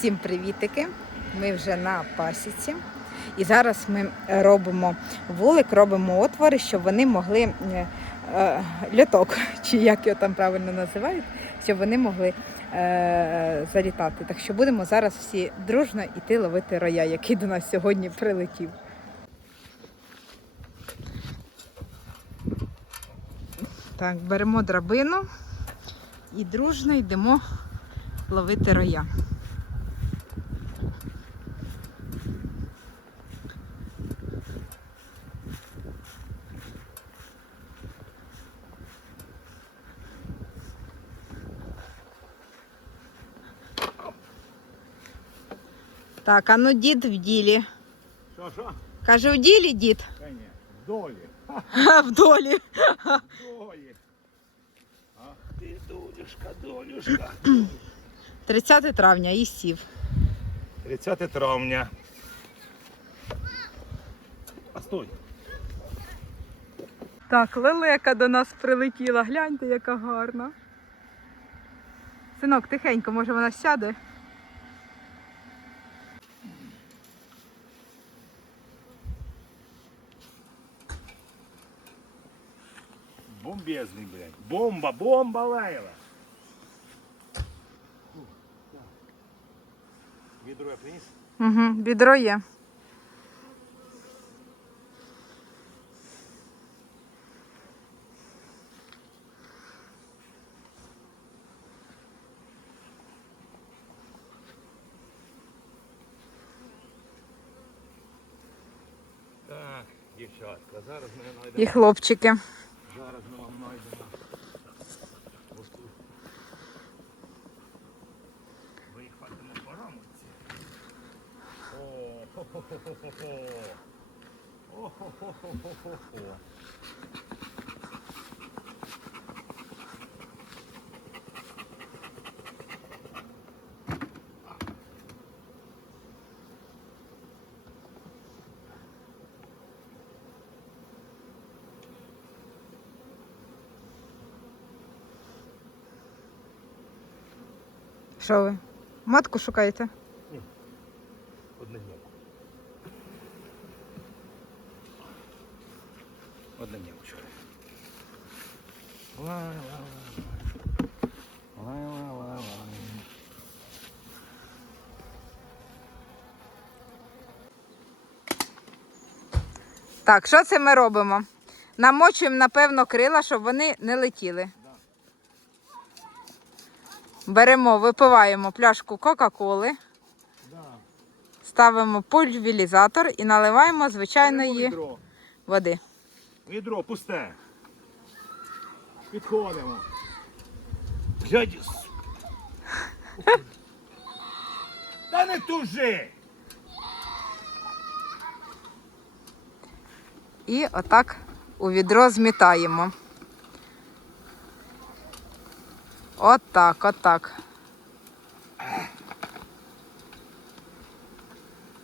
Всім привітики! Ми вже на пасіці. І зараз ми робимо вулик, робимо отвори, щоб вони могли е, е, льоток, чи як його там правильно називають, щоб вони могли е, залітати. Так що будемо зараз всі дружно йти ловити роя, який до нас сьогодні прилетів. Так, беремо драбину і дружно йдемо ловити роя. Так, а ну дід в ділі. Що, що? Каже, в ділі дід. Та ні, в долі. А, в долі. В долі. Ах ти, долюшка, долюшка. 30 травня і сів. 30 травня. А стой. Так, лелека до нас прилетіла. Гляньте, яка гарна. Синок, тихенько, може вона сяде? Бомбезний, блядь. Бомба, бомба лаяла. Фу, так. Відро я приніс? Угу, відро є. Так, дівчатка, зараз ми І знайдемо. хлопчики. Зараз ми вам знайдемо. Ось тут. Виїхатимо по рамці. О, хо-хо-хо-хо-хо. О-хо-хо-хо-хо-хо. Що ви? Матку шукаєте? Ні. Одне небо. Одне. Лай, лай, лай, лай. Так, що це ми робимо? Намочуємо, напевно, крила, щоб вони не летіли. Беремо, випиваємо пляшку Кока-Коли, ставимо пульверізатор і наливаємо звичайної Відро. води. Відро пусте. Підходимо. Глядь. Та не тужи! І отак у відро змітаємо. Отак, отак.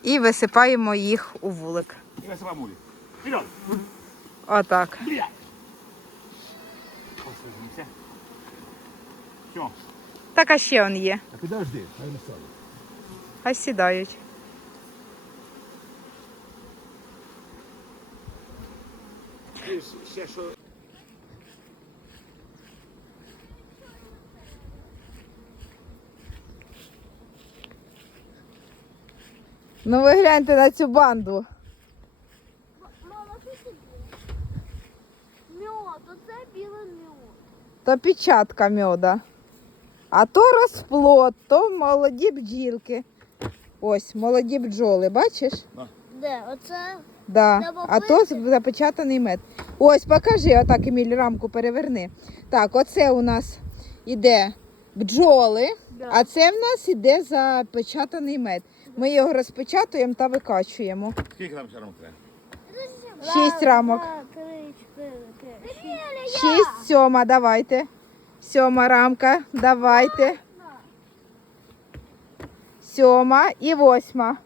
І висипаємо їх у вулик. І весь мамулі. Вперед! Отак. Все. Так, а ще он є. А підожди, хай не сяде. Хай сідають. Ще що. Ну ви гляньте на цю банду. Мама, що це Мьод, оце білий мьод. То печатка меда. А то розплод, то молоді бджілки. Ось, молоді бджоли, бачиш? Де? Оце? Да. Треба А то пити? запечатаний мед. Ось, покажи, отак Еміль рамку переверни. Так, оце у нас іде бджоли, Да. а це в нас іде запечатаний мед. Ми його розпечатуємо та викачуємо. Скільки там ще рамок треба? Шість рамок. Шість. Сьома, давайте. Сьома рамка, давайте. Сьома і восьма.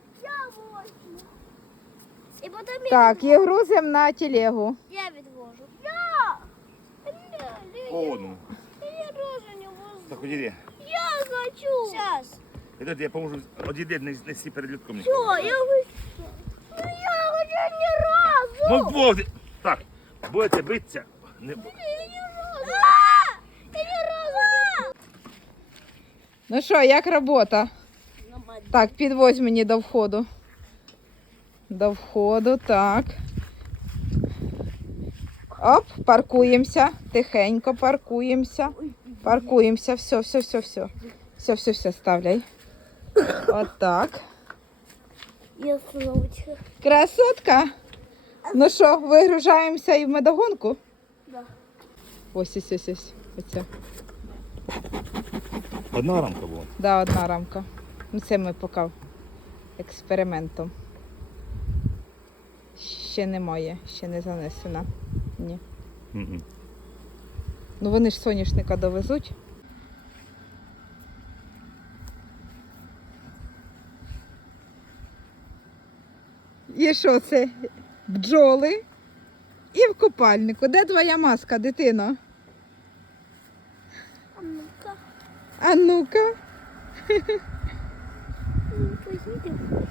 Так, і грузимо на телегу. я відвожу. Я! Одному. я, не возу. Так. Я хочу. Сейчас. Іди, я поможу. Одійди, не, не сі перед людком. Що, я ви... Ну я вже ні разу. Ну вдвох. Так, будете битися. Не... Я ні разу. А! Я ні разу. Ну що, як робота? Так, підвозь мені до входу. До входу, так. Оп, паркуємося. Тихенько паркуємося. Паркуємося. Все, все, все, все. Все, все, все, ставляй. Отак. Я словочка. Красотка. Ну що, вигружаємося і в медогонку? Да. Ось, ось, ось, ось. Оця. Одна рамка була. Да, одна рамка. Ну це ми поки експериментом. Ще немає, ще не занесена. Ні. Мгм. Ну вони ж соняшника довезуть. І що це? Бджоли і в купальнику. Де твоя маска, дитино? А ну-ка. А ну-ка. Ну.